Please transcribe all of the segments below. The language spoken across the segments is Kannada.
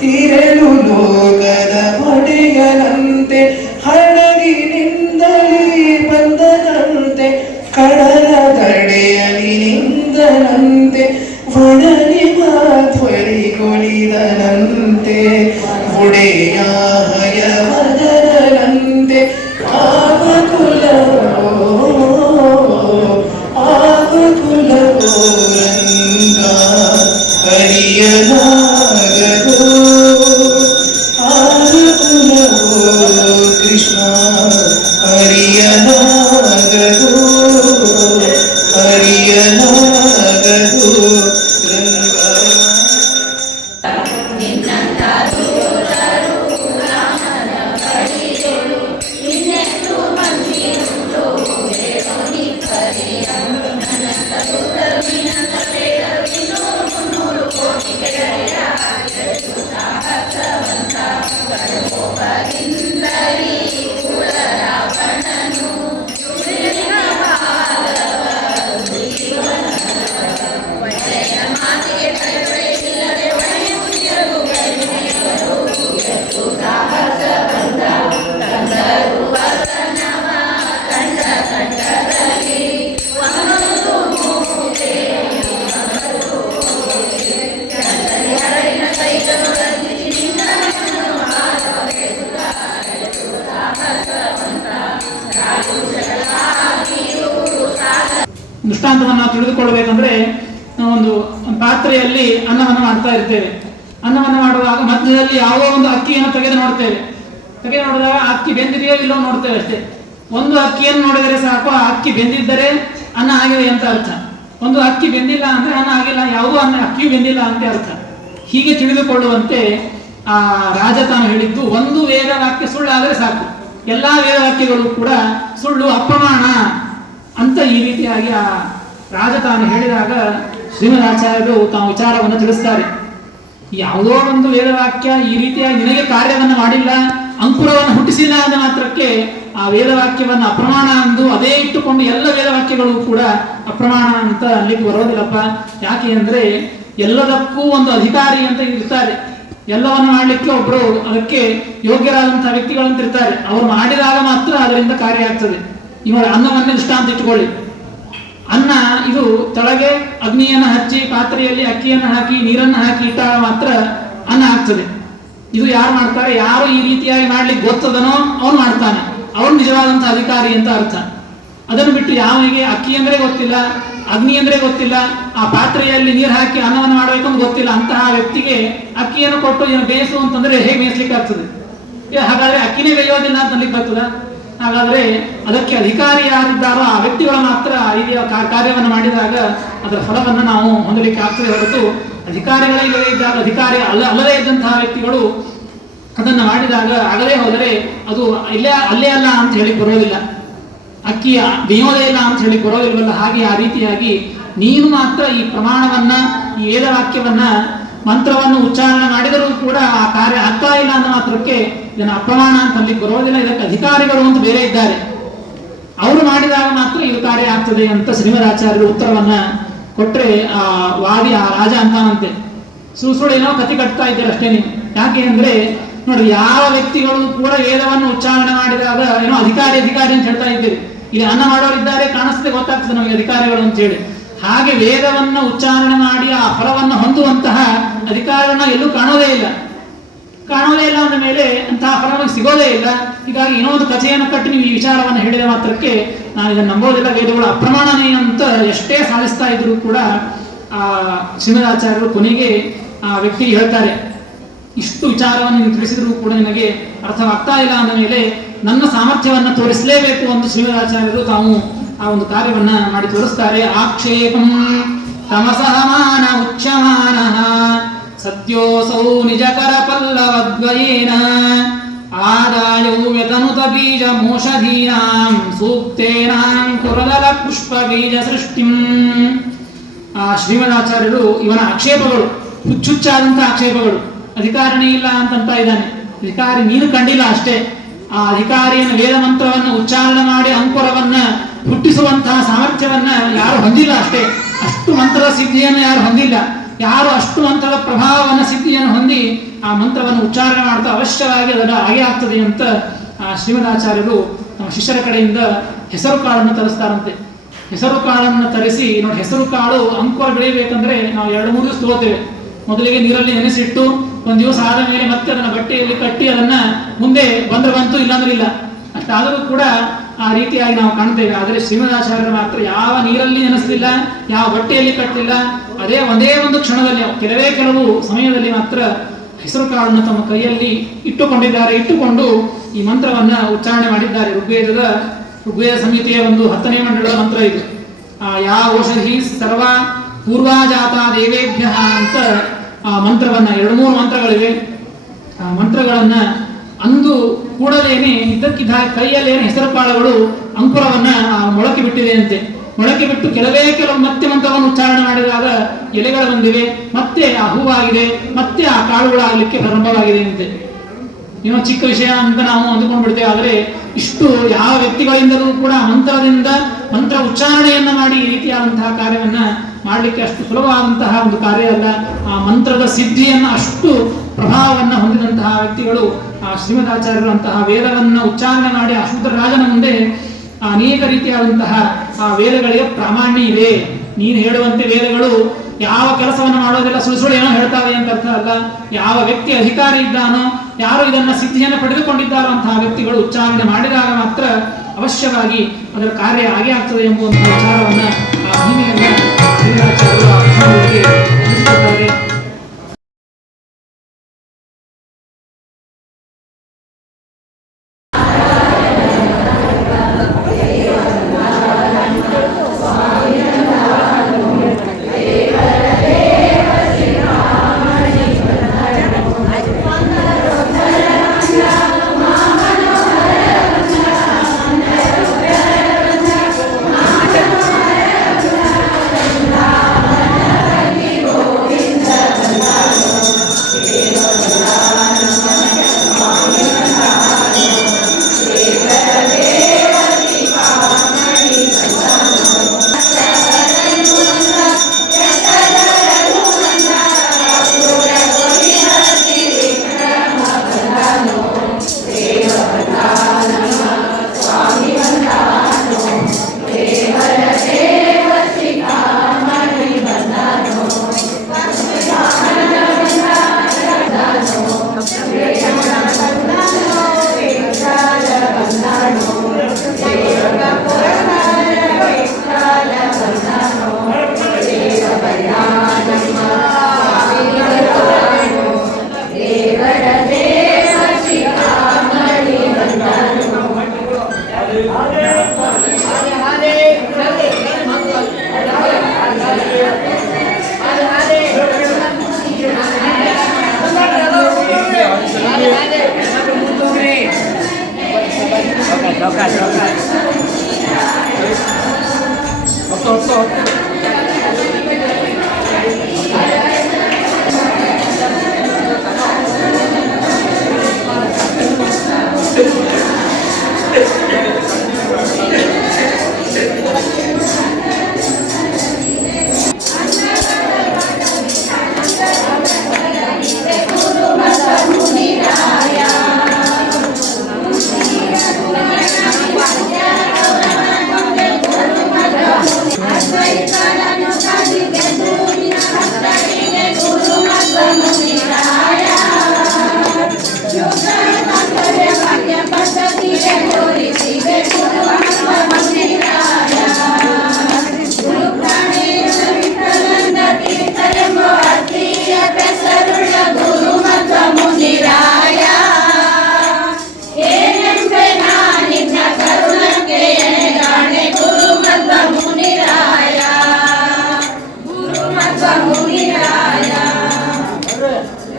ತಿರಲು ಲೋಕದ ಒಡೆಯನಂತೆ ಹಡಗಿನಿಂದಲೇ ಬಂದನಂತೆ ಕಡಲ ದಡೆಯಲಿ ನಿಂದನಂತೆ ವನಲಿ ಮಾಧ್ವರಿಗೊಳಿದನಂತೆ ಒಡೆಯ ಹಯವದನಂತೆ ಆವಕುಲವೋ ರಂಗ ಹರಿಯನಾಗದು ಆವಕುಲವೋ ಕೃಷ್ಣ ಹರಿಯನಾಗದು ಹರಿಯನಾಗದು ರಂಗ. ದೃಷ್ಟಾಂತವನ್ನು ನಾವು ತಿಳಿದುಕೊಳ್ಳಬೇಕಂದ್ರೆ ನಾವೊಂದು ಪಾತ್ರೆಯಲ್ಲಿ ಅನ್ನವನ್ನು ಮಾಡ್ತಾ ಇರ್ತೇವೆ. ಅನ್ನವನ್ನು ಮಾಡುವಾಗ ಮಧ್ಯದಲ್ಲಿ ಯಾವುದೋ ಒಂದು ಅಕ್ಕಿಯನ್ನು ತೆಗೆದು ನೋಡ್ತೇವೆ. ತೆಗೆದು ನೋಡಿದಾಗ ಅಕ್ಕಿ ಬೆಂದಿದೆಯೋ ಇಲ್ಲೋ ನೋಡ್ತೇವೆ ಅಷ್ಟೇ. ಒಂದು ಅಕ್ಕಿಯನ್ನು ನೋಡಿದರೆ ಸಾಕು, ಆ ಅಕ್ಕಿ ಬೆಂದಿದ್ದರೆ ಅನ್ನ ಆಗಿದೆ ಅಂತ ಅರ್ಥ. ಒಂದು ಅಕ್ಕಿ ಬೆಂದಿಲ್ಲ ಅಂದ್ರೆ ಅನ್ನ ಆಗಿಲ್ಲ, ಯಾವುದೋ ಅಕ್ಕಿಯೂ ಬೆಂದಿಲ್ಲ ಅಂತ ಅರ್ಥ. ಹೀಗೆ ತಿಳಿದುಕೊಳ್ಳುವಂತೆ ಆ ರಾಜ ತಾನು ಹೇಳಿದ್ದು, ಒಂದು ವೇದವಾಕ್ಯ ಸುಳ್ಳಾದರೆ ಸಾಕು, ಎಲ್ಲಾ ವೇದವಾಕ್ಯಗಳು ಕೂಡ ಸುಳ್ಳು, ಅಪ್ರಮಾಣ ಅಂತ ಈ ರೀತಿಯಾಗಿ ಆ ರಾಜ ತಾನು ಹೇಳಿದಾಗ ಶ್ರೀಮದಾಚಾರ್ಯರು ತಾವು ವಿಚಾರವನ್ನು ತಿಳಿಸ್ತಾರೆ. ಯಾವುದೋ ಒಂದು ವೇದವಾಕ್ಯ ಈ ರೀತಿಯಾಗಿ ನಿನಗೆ ಕಾರ್ಯವನ್ನು ಮಾಡಿಲ್ಲ, ಅಂಕುರವನ್ನು ಹುಟ್ಟಿಸಿಲ್ಲ ಅಂದ ಮಾತ್ರಕ್ಕೆ ಆ ವೇದವಾಕ್ಯವನ್ನು ಅಪ್ರಮಾಣ ಅಂದು ಅದೇ ಇಟ್ಟುಕೊಂಡು ಎಲ್ಲ ವೇದವಾಕ್ಯಗಳು ಕೂಡ ಅಪ್ರಮಾಣ ಅಂತ ಅಲ್ಲಿಗೆ ಬರೋದಿಲ್ಲಪ್ಪ. ಯಾಕೆ ಅಂದ್ರೆ ಎಲ್ಲದಕ್ಕೂ ಒಂದು ಅಧಿಕಾರಿ ಅಂತ ಇರ್ತಾರೆ. ಎಲ್ಲವನ್ನು ಮಾಡಲಿಕ್ಕೆ ಒಬ್ಬರು ಅದಕ್ಕೆ ಯೋಗ್ಯರಾದಂತಹ ವ್ಯಕ್ತಿಗಳಂತ ಇರ್ತಾರೆ. ಅವರು ಮಾಡಿದಾಗ ಮಾತ್ರ ಅದರಿಂದ ಕಾರ್ಯ ಆಗ್ತದೆ. ಇವಾಗ ಅನ್ನವನ್ನೇ ದೃಷ್ಟಾಂತ ಇಟ್ಟುಕೊಳ್ಳಿ. ಅನ್ನ ಇದು ಕೆಳಗೆ ಅಗ್ನಿಯನ್ನು ಹಚ್ಚಿ ಪಾತ್ರೆಯಲ್ಲಿ ಅಕ್ಕಿಯನ್ನು ಹಾಕಿ ನೀರನ್ನು ಹಾಕಿ ಇಟ್ಟಾಗ ಮಾತ್ರ ಅನ್ನ ಆಗ್ತದೆ. ಇದು ಯಾರು ಮಾಡ್ತಾರೆ? ಯಾರು ಈ ರೀತಿಯಾಗಿ ಮಾಡ್ಲಿಕ್ಕೆ ಗೊತ್ತದನೋ ಅವನು ಮಾಡ್ತಾನೆ, ಅವನು ನಿಜವಾದಂತಹ ಅಧಿಕಾರಿ ಅಂತ ಅರ್ಥ. ಅದನ್ನು ಬಿಟ್ಟು ಯಾವನಿಗೆ ಅಕ್ಕಿ ಅಂದ್ರೆ ಗೊತ್ತಿಲ್ಲ, ಅಗ್ನಿ ಅಂದ್ರೆ ಗೊತ್ತಿಲ್ಲ, ಆ ಪಾತ್ರೆಯಲ್ಲಿ ನೀರು ಹಾಕಿ ಅನ್ನವನ್ನು ಮಾಡಬೇಕು ಅಂತ ಗೊತ್ತಿಲ್ಲ, ಅಂತಹ ವ್ಯಕ್ತಿಗೆ ಅಕ್ಕಿಯನ್ನು ಕೊಟ್ಟು ಬೇಯಿಸು ಅಂತಂದ್ರೆ ಹೇಗೆ ಬೇಯಿಸ್ಲಿಕ್ಕೆ ಆಗ್ತದೆ? ಹಾಗಾದ್ರೆ ಅಕ್ಕಿನೇ ಬೇಯೋದಿಲ್ಲ ಅಂತ ಅನ್ಲಿಕ್ಕೆ ಬರ್ತದ? ಹಾಗಾದ್ರೆ ಅದಕ್ಕೆ ಅಧಿಕಾರಿ ಯಾರಿದ್ದಾರೋ ಆ ವ್ಯಕ್ತಿಗಳು ಮಾತ್ರ ಈ ಕಾರ್ಯವನ್ನು ಮಾಡಿದಾಗ ಅದರ ಫಲವನ್ನು ನಾವು ಹೊಂದಲಿಕ್ಕೆ ಆಗ್ತದೆ ಹೊರತು ಅಧಿಕಾರಿಗಳೇ ಇಲ್ಲದೇ ಇದ್ದಾಗ, ಅಧಿಕಾರಿ ಅಲ್ಲದೇ ಇದ್ದಂತಹ ವ್ಯಕ್ತಿಗಳು ಅದನ್ನು ಮಾಡಿದಾಗ ಆಗಲೇ ಹೋದರೆ ಅದು ಅಲ್ಲೇ ಅಲ್ಲ ಅಂತ ಹೇಳಿ ಬರೋದಿಲ್ಲ, ಅಕ್ಕಿಯ ಬೇಯೋದೇ ಇಲ್ಲ ಅಂತ ಹೇಳಿ ಬರೋದಿಲ್ವಲ್ಲ. ಹಾಗೆ ಆ ರೀತಿಯಾಗಿ ನೀನು ಮಾತ್ರ ಈ ಪ್ರಮಾಣವನ್ನ, ಈ ವೇದವಾಕ್ಯವನ್ನ, ಮಂತ್ರವನ್ನು ಉಚ್ಚಾರಣೆ ಮಾಡಿದರೂ ಕೂಡ ಆ ಕಾರ್ಯ ಆಗ್ತಾ ಇಲ್ಲ ಅಂದ ಮಾತ್ರಕ್ಕೆ ಇದನ್ನು ಅಪ್ರಮಾಣ ಅಂತ ಅಲ್ಲಿ ಬರೋದಿಲ್ಲ. ಇದಕ್ಕೆ ಅಧಿಕಾರಿಗಳು ಅಂತ ಬೇರೆ ಇದ್ದಾರೆ, ಅವರು ಮಾಡಿದಾಗ ಮಾತ್ರ ಇದು ಕಾರ್ಯ ಆಗ್ತದೆ ಅಂತ ಶ್ರೀಮದಾಚಾರ್ಯರು ಉತ್ತರವನ್ನ ಕೊಟ್ರೆ ಆ ವಾದಿ ಆ ರಾಜ ಅಂತಾನಂತೆ. ಸುಳ್ಳುಏನೋ ಕತಿ ಕಟ್ತಾ ಇದ್ದಾರೆ ಅಷ್ಟೇ ನೀವು. ಯಾಕೆ ಅಂದ್ರೆ ನೋಡಿ, ಯಾವ ವ್ಯಕ್ತಿಗಳು ಕೂಡ ವೇದವನ್ನು ಉಚ್ಚಾರಣೆ ಮಾಡಿದಾಗ ಏನೋ ಅಧಿಕಾರಿ ಅಧಿಕಾರಿ ಅಂತ ಹೇಳ್ತಾ ಇದ್ದೀರಿ. ಇಲ್ಲಿ ಅನ್ನ ಮಾಡೋರಿದ್ದಾರೆ, ಕಾಣಿಸ್ತದೆ, ಗೊತ್ತಾಗ್ತದೆ ನಮಗೆ ಅಧಿಕಾರಿಗಳು ಅಂತ ಹೇಳಿ. ಹಾಗೆ ವೇದವನ್ನು ಉಚ್ಚಾರಣೆ ಮಾಡಿ ಆ ಫಲವನ್ನು ಹೊಂದುವಂತಹ ಅಧಿಕಾರವನ್ನ ಎಲ್ಲೂ ಕಾಣೋದೇ ಇಲ್ಲ ಅಂದ ಮೇಲೆ ಅಂತಹ ಫಲ ಸಿಗೋದೇ ಇಲ್ಲ. ಹೀಗಾಗಿ ಏನೋ ಒಂದು ಕಥೆಯನ್ನು ಕಟ್ಟಿ ನೀವು ಈ ವಿಚಾರವನ್ನು ಹೇಳಿದ ಮಾತ್ರಕ್ಕೆ ನಾನು ಇದನ್ನು ನಂಬೋದಿಲ್ಲ, ವೇದಗಳು ಅಪ್ರಮಾಣನೇ ಅಂತ ಎಷ್ಟೇ ಸಾಧಿಸ್ತಾ ಇದ್ರು ಕೂಡ ಆ ಶ್ರೀಮದಾಚಾರ್ಯರು ಕೊನೆಗೆ ಆ ವ್ಯಕ್ತಿ ಹೇಳ್ತಾರೆ, ಇಷ್ಟು ವಿಚಾರವನ್ನು ನೀವು ತಿಳಿಸಿದ್ರು ಕೂಡ ನಿನಗೆ ಅರ್ಥವಾಗ್ತಾ ಇಲ್ಲ ಅಂದ ಮೇಲೆ ನನ್ನ ಸಾಮರ್ಥ್ಯವನ್ನು ತೋರಿಸಲೇಬೇಕು ಅಂತ ಶ್ರೀಮದಾಚಾರ್ಯರು ತಾವು ಆ ಒಂದು ಕಾರ್ಯವನ್ನ ಮಾಡಿ ತೋರಿಸ್ತಾರೆ. ಆಕ್ಷೇಪಂ ತಮಸಹಮಾನ ಉಚ್ಯಮಾನ ಸದ್ಯೋಸೌ ನಿಜಕರ ಪಲ್ಲವದ್ವಯೇನ ಆದಾಯೌ ವ್ಯತನುತ ಬೀಜ ಮೋಷಧೀನಾಂ ಸೂಕ್ತೇನಾಂ ಕುರದಲ ಪುಷ್ಪ ಬೀಜ ಸೃಷ್ಟಿಂ. ಆ ಶ್ರೀಮದಾಚಾರ್ಯರು ಇವನ ಆಕ್ಷೇಪಗಳು ಹುಚ್ಚುಚ್ಚಾದಂತಹ ಆಕ್ಷೇಪಗಳು. ಅಧಿಕಾರನೇ ಇಲ್ಲ ಅಂತಂತ ಇದ್ದಾನೆ. ಅಧಿಕಾರಿ ನೀನು ಕಂಡಿಲ್ಲ ಅಷ್ಟೇ, ಆ ಅಧಿಕಾರಿಯನ್ನು ವೇದ ಮಂತ್ರವನ್ನು ಉಚ್ಚಾರಣೆ ಮಾಡಿ ಅಂಕುರವನ್ನ ಹುಟ್ಟಿಸುವಂತಹ ಸಾಮರ್ಥ್ಯವನ್ನ ಯಾರು ಹೊಂದಿಲ್ಲ ಅಷ್ಟೇ. ಅಷ್ಟು ಮಂತ್ರದ ಸಿದ್ಧಿಯನ್ನು ಯಾರು ಹೊಂದಿಲ್ಲ. ಯಾರು ಅಷ್ಟು ಮಂತ್ರದ ಪ್ರಭಾವವನ್ನು ಸಿದ್ಧಿಯನ್ನು ಹೊಂದಿ ಆ ಮಂತ್ರವನ್ನು ಉಚ್ಚಾರಣೆ ಮಾಡ್ತಾ ಅವಶ್ಯವಾಗಿ ಅದನ್ನು ಹಾಗೆ ಆಗ್ತದೆ ಅಂತ ಶ್ರೀಮದಾಚಾರ್ಯರು ನಮ್ಮ ಶಿಷ್ಯರ ಕಡೆಯಿಂದ ಹೆಸರು ಕಾಳನ್ನು ತರಿಸ್ತಾರಂತೆ. ಹೆಸರು ಕಾಳನ್ನು ತರಿಸಿ ನೋಡಿ, ಹೆಸರು ಕಾಳು ಅಂಕುರ ಬೆಳಿಬೇಕಂದ್ರೆ ನಾವು 2-3 ದಿವಸ ತಗೋತೇವೆ. ಮೊದಲಿಗೆ ನೀರಲ್ಲಿ ನೆನೆಸಿಟ್ಟು ಒಂದು ದಿವಸ ಆದ ಮೇಲೆ ಮತ್ತೆ ಅದನ್ನ ಬಟ್ಟೆಯಲ್ಲಿ ಕಟ್ಟಿ ಅದನ್ನ ಮುಂದೆ ಬಂದ್ರೆ ಬಂತು, ಇಲ್ಲಾಂದ್ರೆ ಇಲ್ಲ. ಅಷ್ಟಾದರೂ ಕೂಡ ಆ ರೀತಿಯಾಗಿ ನಾವು ಕಾಣ್ತೇವೆ. ಆದರೆ ಶ್ರೀಮದಾಚಾರ್ಯರು ಮಾತ್ರ ಯಾವ ನೀರಲ್ಲಿ ನೆನೆಸಲಿಲ್ಲ, ಯಾವ ಬಟ್ಟೆಯಲ್ಲಿ ಕಟ್ಟಲಿಲ್ಲ, ಒಂದೇ ಒಂದು ಕ್ಷಣದಲ್ಲಿ ಕೆಲವು ಸಮಯದಲ್ಲಿ ಮಾತ್ರ ಹೆಸರು ಕಾಳನ್ನು ತಮ್ಮ ಕೈಯಲ್ಲಿ ಇಟ್ಟುಕೊಂಡಿದ್ದಾರೆ. ಇಟ್ಟುಕೊಂಡು ಈ ಮಂತ್ರವನ್ನ ಉಚ್ಚಾರಣೆ ಮಾಡಿದ್ದಾರೆ. ಋಗ್ವೇದ ಸಂಹಿತೆಯ ಒಂದು 10ನೇ ಮಂಡಲದ ಮಂತ್ರ ಇದು. ಯಾ ಔಷಧಿ ಸರ್ವ ಪೂರ್ವಾಜಾತ ದೇವೇಭ್ಯ ಅಂತ ಆ ಮಂತ್ರವನ್ನ 2-3 ಮಂತ್ರಗಳಿವೆ. ಆ ಮಂತ್ರಗಳನ್ನ ಅಂದು ಕೂಡಲೇನೆ ಇದ್ದಕ್ಕಿದ್ದ ಕೈಯಲ್ಲೇನೆ ಹೆಸರು ಕಾಳುಗಳು ಅಂಕುರವನ್ನ ಮೊಳಕೆ ಬಿಟ್ಟಿದೆ ಅಂತೆ. ಮೊಳಕೆ ಬಿಟ್ಟು ಕೆಲವು ಮತ್ತೆ ಮಂತ್ರವನ್ನು ಉಚ್ಚಾರಣೆ ಮಾಡಿದಾಗ ಎಲೆಗಳು ಬಂದಿವೆ, ಮತ್ತೆ ಆ ಹೂವಾಗಿದೆ, ಮತ್ತೆ ಆ ಕಾಳುಗಳಾಗಲಿಕ್ಕೆ ಪ್ರಾರಂಭವಾಗಿದೆ ಅಂತೆ. ಏನೋ ಚಿಕ್ಕ ವಿಷಯ ಅಂತ ನಾವು ಅಂದುಕೊಂಡು ಬಿಡ್ತೇವೆ. ಆದರೆ ಇಷ್ಟು ಯಾವ ವ್ಯಕ್ತಿಗಳಿಂದಲೂ ಕೂಡ ಮಂತ್ರ ಉಚ್ಚಾರಣೆಯನ್ನ ಮಾಡಿ ಈ ರೀತಿಯಾದಂತಹ ಕಾರ್ಯವನ್ನ ಮಾಡಲಿಕ್ಕೆ ಅಷ್ಟು ಸುಲಭವಾದಂತಹ ಒಂದು ಕಾರ್ಯ ಅಲ್ಲ. ಆ ಮಂತ್ರದ ಸಿದ್ಧಿಯನ್ನ ಅಷ್ಟು ಪ್ರಭಾವವನ್ನ ಹೊಂದಿದಂತಹ ವ್ಯಕ್ತಿಗಳು ಆ ಶ್ರೀಮದಾಚಾರ್ಯರು ಅಂತಹ ವೇದವನ್ನ ಉಚ್ಚಾರಣೆ ಮಾಡಿ ಆ ಶೂದ್ರರಾಜನ ಮುಂದೆ ಅನೇಕ ರೀತಿಯಾದಂತಹ ಆ ವೇದಗಳಿಗೆ ಪ್ರಾಮಾಣ್ಯ ಇದೆ. ನೀನು ಹೇಳುವಂತೆ ವೇದಗಳು ಯಾವ ಕೆಲಸವನ್ನು ಮಾಡೋದಿಲ್ಲ, ಸುಳ್ಳು ಏನೋ ಹೇಳ್ತಾವೆ ಅಂತ ಅರ್ಥ ಅಲ್ಲ. ಯಾವ ವ್ಯಕ್ತಿ ಅಧಿಕಾರಿ ಇದ್ದಾನೋ, ಯಾರು ಇದನ್ನ ಸಿದ್ಧಿಯನ್ನು ಪಡೆದುಕೊಂಡಿದ್ದಾರೋ ಅಂತಹ ವ್ಯಕ್ತಿಗಳು ಉಚ್ಚಾರಣೆ ಮಾಡಿದಾಗ ಮಾತ್ರ ಅವಶ್ಯವಾಗಿ ಅದರ ಕಾರ್ಯ ಹಾಗೆ ಆಗ್ತದೆ ಎಂಬುವಂತಹ ವಿಚಾರವನ್ನ ಆ ಮಹಿಮೆಯನ್ನ ಶ್ರೀಮದಾಚಾರ್ಯರು ತಿಳಿಸುತ್ತಾರೆ.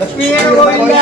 ಲಕ್ಷ್ಮೀ ಗೋವಿಂದ